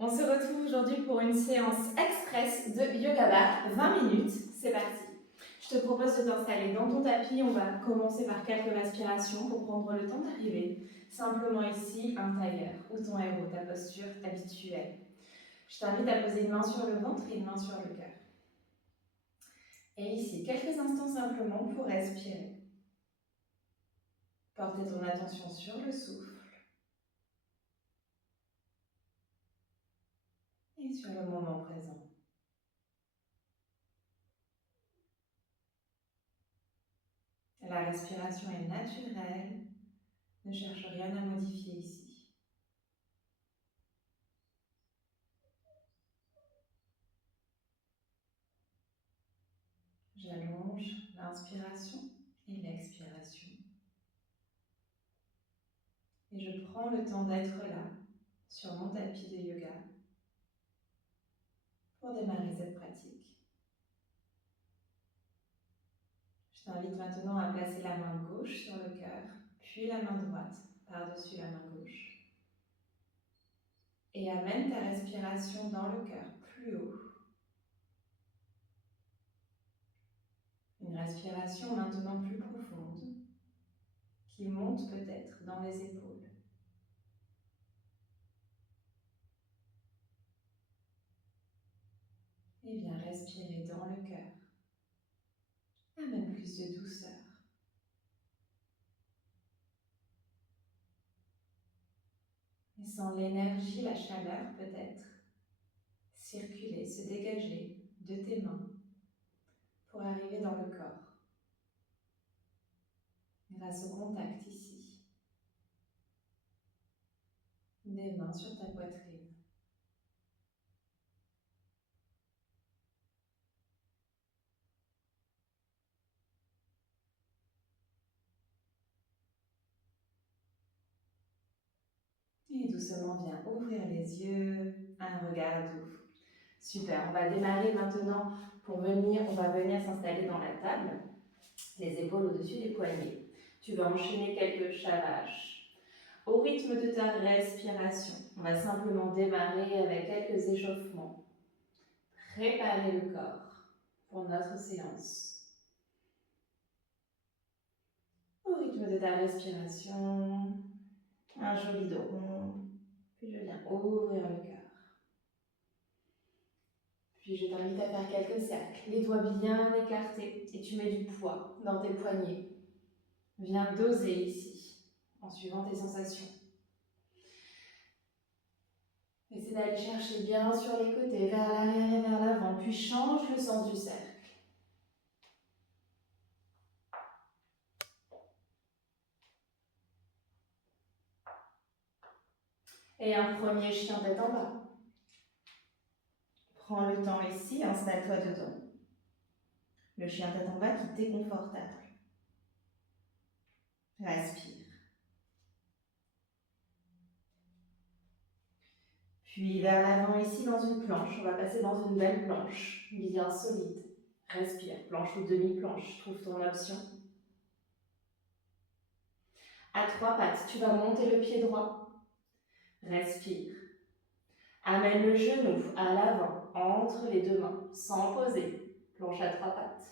On se retrouve aujourd'hui pour une séance express de yoga bar, 20 minutes, c'est parti. Je te propose de t'installer dans ton tapis, on va commencer par quelques respirations pour prendre le temps d'arriver. Simplement ici, un tailleur ou ton héros, ta posture habituelle. Je t'invite à poser une main sur le ventre et une main sur le cœur. Et ici, quelques instants simplement pour respirer. Porter ton attention sur le souffle et sur le moment présent. La respiration est naturelle, ne cherche rien à modifier ici. J'allonge l'inspiration et l'expiration. Et je prends le temps d'être là, sur mon tapis de yoga, pour démarrer cette pratique. Je t'invite maintenant à placer la main gauche sur le cœur, puis la main droite par-dessus la main gauche. Et amène ta respiration dans le cœur, plus haut. Une respiration maintenant plus profonde, qui monte peut-être dans les épaules. Et viens respirer dans le cœur. Amène plus de douceur. Et sens l'énergie, la chaleur peut-être, circuler, se dégager de tes mains pour arriver dans le corps. Grâce au contact ici, des mains sur ta poitrine. Et doucement, viens ouvrir les yeux, un regard doux. Super, on va démarrer maintenant on va venir s'installer dans la table, les épaules au-dessus des poignets. Tu vas enchaîner quelques chavages. Au rythme de ta respiration, on va simplement démarrer avec quelques échauffements. Préparer le corps pour notre séance. Au rythme de ta respiration, un joli dos rond, puis je viens ouvrir le cœur. Puis je t'invite à faire quelques cercles, les doigts bien écartés, et tu mets du poids dans tes poignets. Viens doser ici, en suivant tes sensations. Essaie d'aller chercher bien sur les côtés, vers l'arrière et vers l'avant, puis change le sens du cercle. Et un premier chien tête en bas. Prends le temps ici, installe-toi dedans. Le chien tête en bas qui t'est confortable. Respire. Puis vers l'avant ici dans une planche. On va passer dans une belle planche, bien solide. Respire, planche ou demi-planche, trouve ton option. À trois pattes, tu vas monter le pied droit. Respire. Amène le genou à l'avant, entre les deux mains, sans poser. Planche à trois pattes.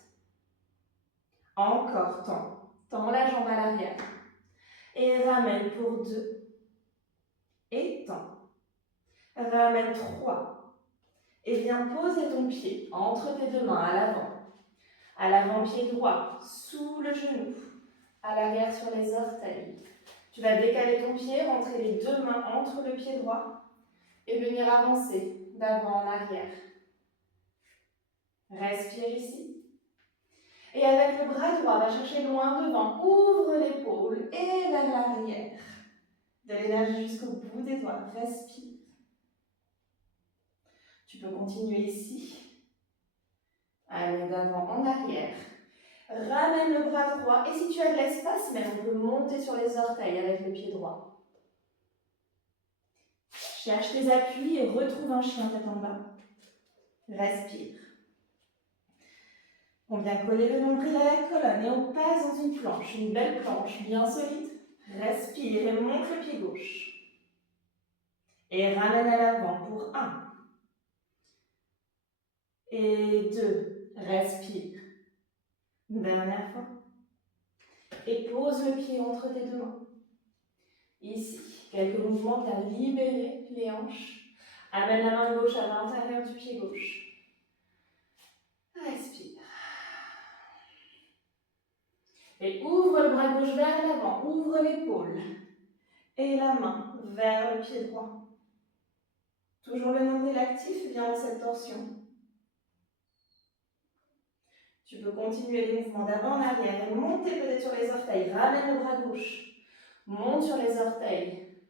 Encore, tends. Tends la jambe à l'arrière. Et ramène pour deux. Et tends. Ramène trois. Et viens poser ton pied entre tes deux mains à l'avant. À l'avant, pied droit, sous le genou. À l'arrière sur les orteils. Tu vas décaler ton pied, rentrer les deux mains entre le pied droit et venir avancer d'avant en arrière. Respire ici. Et avec le bras droit, va chercher loin devant. Ouvre l'épaule et vers l'arrière. De l'énergie jusqu'au bout des doigts. Respire. Tu peux continuer ici. Aller d'avant en arrière. Ramène le bras droit. Et si tu as de l'espace, même on peut monter sur les orteils avec le pied droit. Cherche tes appuis et retrouve un chien tête en bas. Respire. On vient coller le nombril à la colonne et on passe dans une planche, une belle planche bien solide. Respire et monte le pied gauche. Et ramène à l'avant pour 1. Et 2. Respire. Dernière fois. Et pose le pied entre tes deux mains. Ici, quelques mouvements pour libérer les hanches. Amène la main gauche à l'intérieur du pied gauche. Respire. Et ouvre le bras gauche vers l'avant. Ouvre l'épaule. Et la main vers le pied droit. Toujours le nombril actif, bien dans cette torsion. Tu peux continuer les mouvements d'avant en arrière et monter peut-être sur les orteils. Ramène le bras gauche. Monte sur les orteils.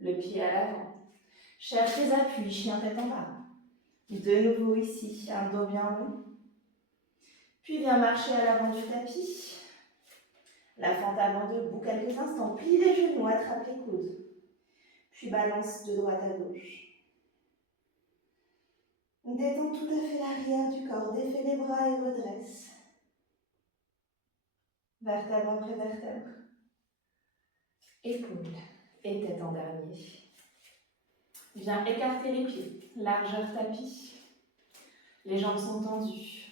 Le pied à l'avant. Cherche les appuis, chien tête en bas. De nouveau ici, un dos bien long. Puis viens marcher à l'avant du tapis. La fente avant debout quelques instants. Plie les genoux, attrape les coudes. Puis balance de droite à gauche. Détends tout à fait l'arrière du corps. Défais les bras et redresse. Vertèbre après vertèbre. Épaules et tête en dernier. Viens écarter les pieds. Largeur tapis. Les jambes sont tendues.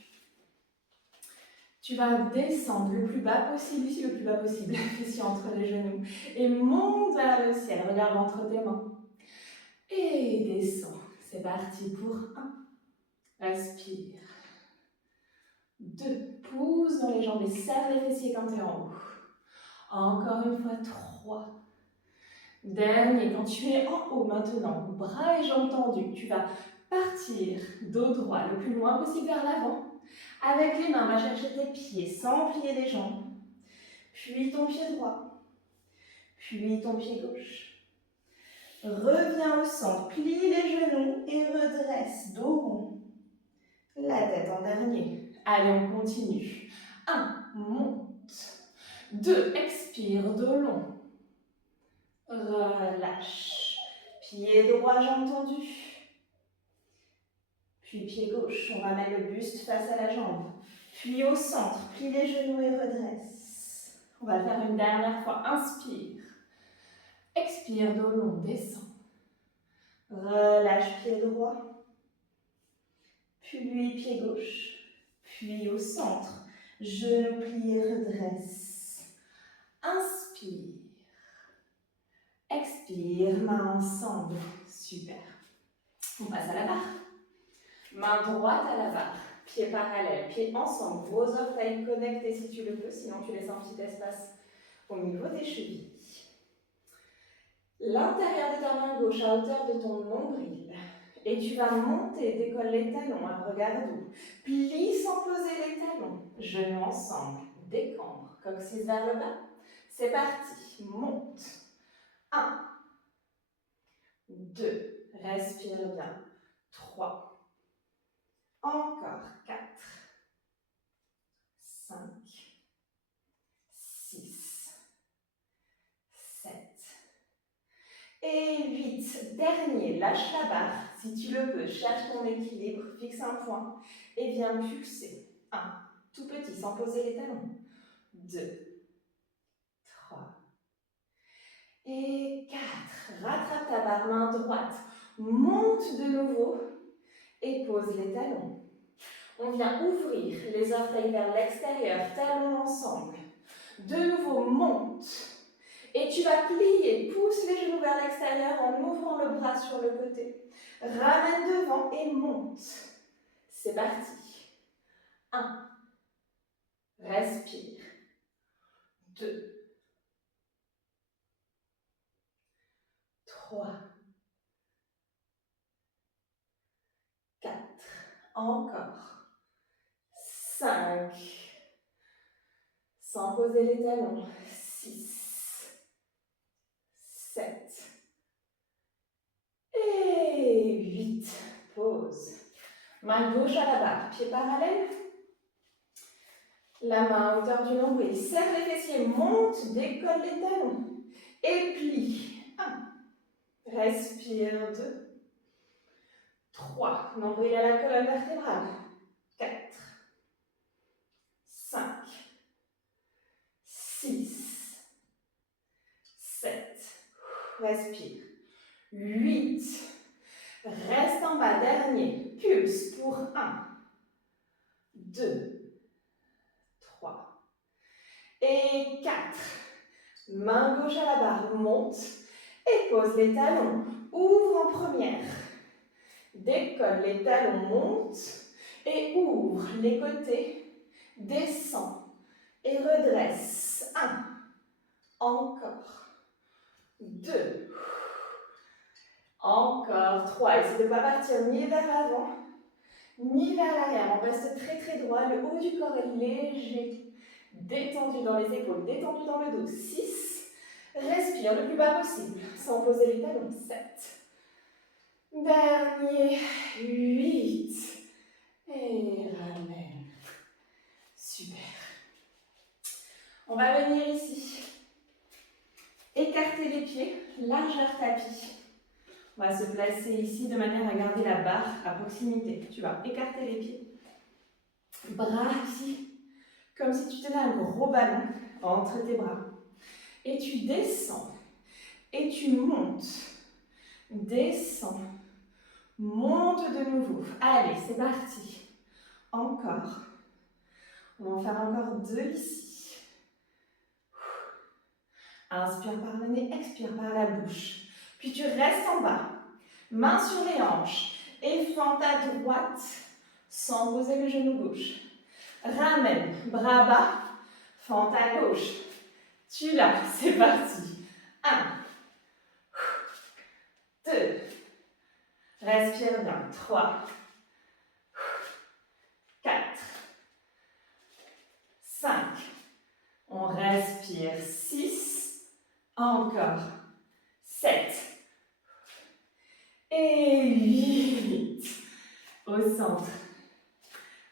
Tu vas descendre le plus bas possible, ici le plus bas possible, ici entre les genoux. Et monte vers le ciel, regarde entre tes mains. Et descends. C'est parti pour 1. Respire. 2. Pousse dans les jambes et serre les fessiers quand tu es en haut. Encore une fois, 3. Dernier, quand tu es en haut maintenant, bras et jambes tendus, tu vas partir dos droit le plus loin possible vers l'avant. Avec les mains, va chercher tes pieds sans plier les jambes. Puis ton pied droit. Puis ton pied gauche. Reviens au centre, plie les genoux et redresse, dos rond. La tête en dernier. Allez, on continue. 1, monte. 2, expire, dos long. Relâche. Pied droit, jambe tendue. Puis pied gauche, on ramène le buste face à la jambe. Puis au centre, plie les genoux et redresse. On va le faire une dernière fois. Inspire. Expire, dos long, descend. Relâche pied droit. Puis pied gauche. Puis au centre. Genoux pliés, redresse. Inspire. Expire, mains ensemble. Super. On passe à la barre. Main droite à la barre. Pieds parallèles, pieds ensemble. Gros orteils connectés si tu le peux, sinon tu laisses un petit espace au niveau des chevilles. L'intérieur de ta main gauche à hauteur de ton nombril. Et tu vas monter, décolle les talons, un regard doux. Plie sans poser les talons. Genoux ensemble, décambre, coccyx vers le bas. C'est parti, monte. 1, 2, respire bien. 3, encore 4, 5, 6, 7 et 8. Dernier, lâche la barre. Si tu le peux, cherche ton équilibre, fixe un point et viens pulser. 1, tout petit, sans poser les talons. 2, 3 et 4. Rattrape ta barre, main droite. Monte de nouveau et pose les talons. On vient ouvrir les orteils vers l'extérieur, talons ensemble. De nouveau, monte. Et tu vas plier, pousse les genoux vers l'extérieur en ouvrant le bras sur le côté. Ramène devant et monte. C'est parti. 1. Respire. 2. 3. 4. Encore. 5. Sans poser les talons. 6. 7. Et 8. Pause. Main gauche à la barre, pied parallèle. La main à hauteur du nombril. Serre les fessiers, monte, décolle les talons. Et plie. 1. Respire. 2. 3. Nombril à la colonne vertébrale. 4. 5. 6. 7. Respire. 8. Reste en bas, dernier. Pulse pour 1, 2, 3 et 4. Main gauche à la barre, monte et pose les talons. Ouvre en première. Décolle les talons, monte et ouvre les côtés. Descend et redresse. 1. Encore. 2. Encore. 3. Essaye de ne pas partir ni vers l'avant, ni vers l'arrière. On reste très très droit. Le haut du corps est léger. Détendu dans les épaules, détendu dans le dos. 6. Respire le plus bas possible, sans poser les talons. 7. Dernier. 8. Et ramène. Super. On va venir ici. Écarter les pieds, largeur tapis. On va se placer ici de manière à garder la barre à proximité. Tu vas écarter les pieds. Bras ici, comme si tu tenais un gros ballon entre tes bras. Et tu descends. Et tu montes. Descends. Monte de nouveau. Allez, c'est parti. Encore. On va en faire encore 2 ici. Inspire par le nez, expire par la bouche. Puis tu restes en bas. Main sur les hanches. Et fends ta droite sans poser le genou gauche. Ramène, bras bas, fends ta gauche. Tu l'as, c'est parti. 1, 2, respire bien. 3, 4, 5. On respire. 6, encore. 7 et 8. Au centre.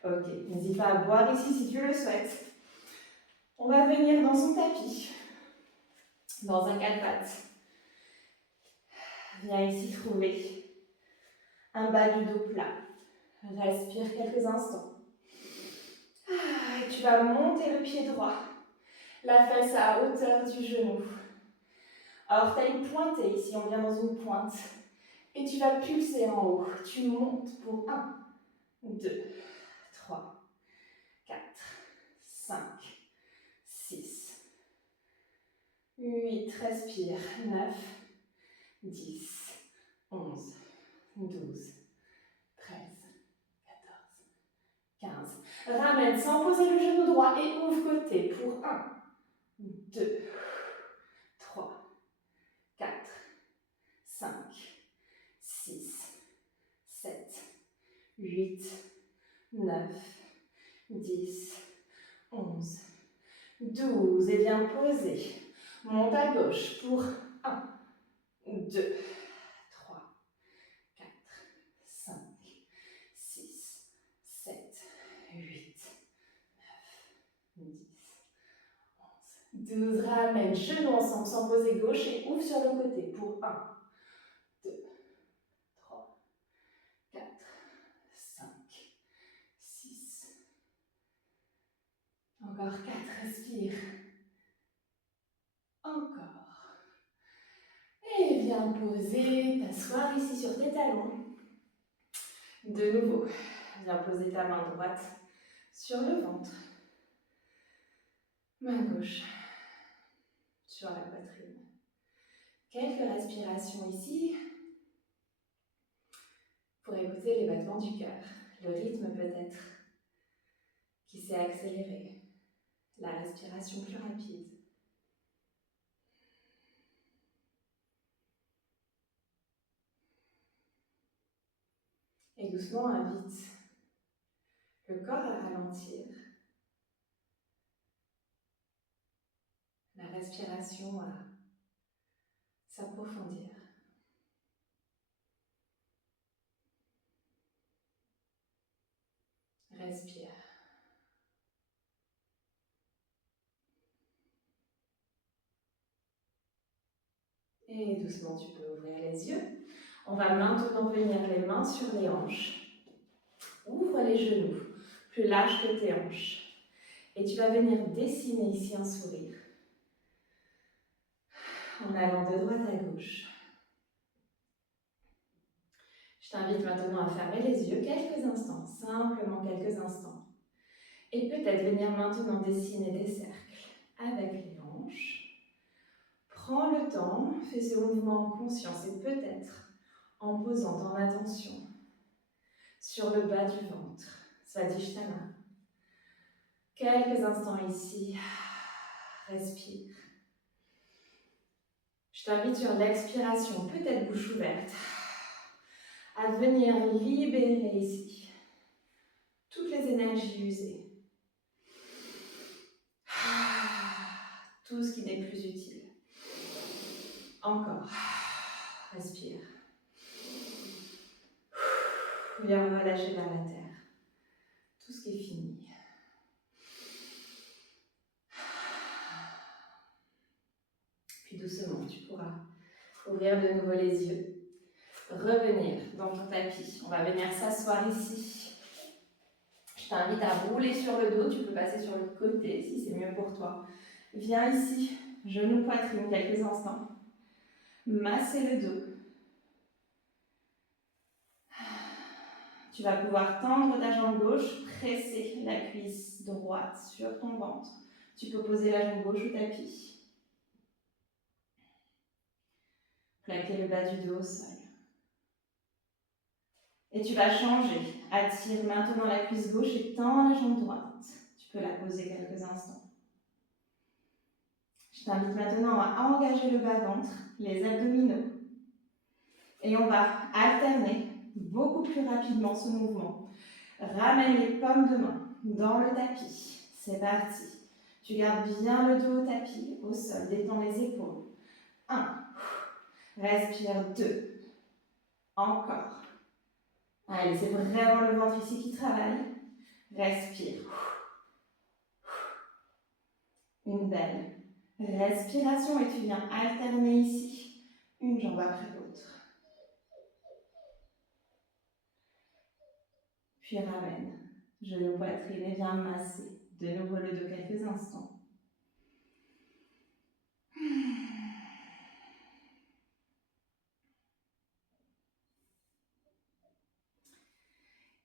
Ok, n'hésite pas à boire ici si tu le souhaites. On va venir dans son tapis, dans un 4 pattes. Viens ici trouver un bas du dos plat. Respire quelques instants. Et tu vas monter le pied droit, la fesse à hauteur du genou. Orteil pointé, ici on vient dans une pointe. Et tu vas pulser en haut. Tu montes pour 1, 2, 3, 4, 5, 6, 8, respire, 9, 10, 11, 12, 13, 14, 15. Ramène sans poser le genou droit et ouvre côté pour 1, 2, 3, 4, 5, 6, 7, 8, 9, 10, 11, 12. Et viens poser. Monte à gauche pour 1, 2, 3, 4, 5, 6, 7, 8, 9, 10, 11, 12. Ramène genoux ensemble sans poser gauche et ouvre sur le côté pour 1, 2, 3, 4, 5, 6. Encore 4. Respire. Encore. Et viens poser, t'asseoir ici sur tes talons. De nouveau, viens poser ta main droite sur le ventre. Main gauche sur la poitrine. Quelques respirations ici pour écouter les battements du cœur. Le rythme peut-être qui s'est accéléré. La respiration plus rapide. Et doucement invite le corps à ralentir. La respiration à s'approfondir. Respire. Et doucement, tu peux ouvrir les yeux. On va maintenant venir les mains sur les hanches. Ouvre les genoux, plus large que tes hanches. Et tu vas venir dessiner ici un sourire. En allant de droite à gauche. Je t'invite maintenant à fermer les yeux quelques instants, simplement quelques instants. Et peut-être venir maintenant dessiner des cercles avec les hanches. Prends le temps, fais ce mouvement en conscience et peut-être en posant ton attention sur le bas du ventre, Svadhisthana. Quelques instants ici, respire. Je t'invite sur l'expiration, peut-être bouche ouverte, à venir libérer ici toutes les énergies usées. Tout ce qui n'est plus utile. Encore. Respire. Viens relâcher vers la terre. Tout ce qui est fini. Puis doucement, tu pourras ouvrir de nouveau les yeux. Revenir dans ton tapis. On va venir s'asseoir ici. Je t'invite à rouler sur le dos. Tu peux passer sur le côté si c'est mieux pour toi. Viens ici, genou poitrine, quelques instants. Masser le dos. Tu vas pouvoir tendre ta jambe gauche, presser la cuisse droite sur ton ventre. Tu peux poser la jambe gauche au tapis. Plaquer le bas du dos au sol. Et tu vas changer. Attire maintenant la cuisse gauche et tends la jambe droite. Tu peux la poser quelques instants. Je t'invite maintenant à engager le bas-ventre, les abdominaux. Et on va alterner beaucoup plus rapidement ce mouvement. Ramène les paumes de main dans le tapis. C'est parti. Tu gardes bien le dos au tapis, au sol. Détends les épaules. 1. Respire. 2. Encore. Allez, c'est vraiment le ventre ici qui travaille. Respire. Une belle respiration et tu viens alterner ici, une jambe après l'autre. Puis ramène, genou poitrine et viens masser de nouveau le dos quelques instants.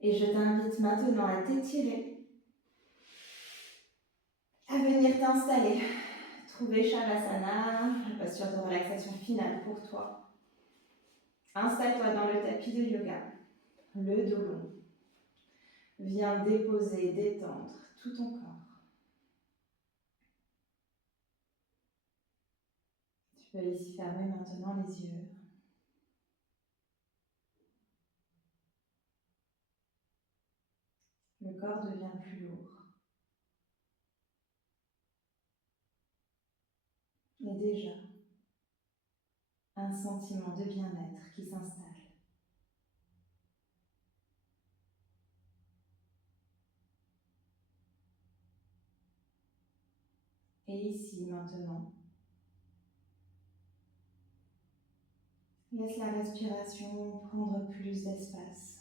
Et je t'invite maintenant à t'étirer, à venir t'installer. Trouver Shavasana, la posture de relaxation finale pour toi. Installe-toi dans le tapis de yoga, le dos long. Viens déposer, détendre tout ton corps. Tu peux ici fermer maintenant les yeux. Le corps devient plus lourd. Et déjà, un sentiment de bien-être qui s'installe. Et ici, maintenant, laisse la respiration prendre plus d'espace.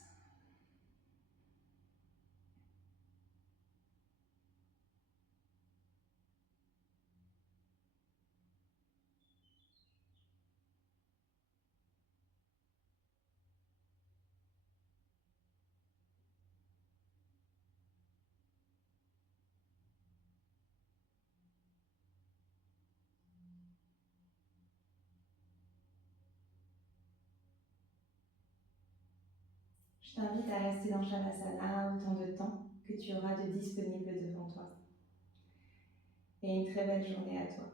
Je t'invite à rester dans Shavasana autant de temps que tu auras de disponible devant toi. Et une très belle journée à toi.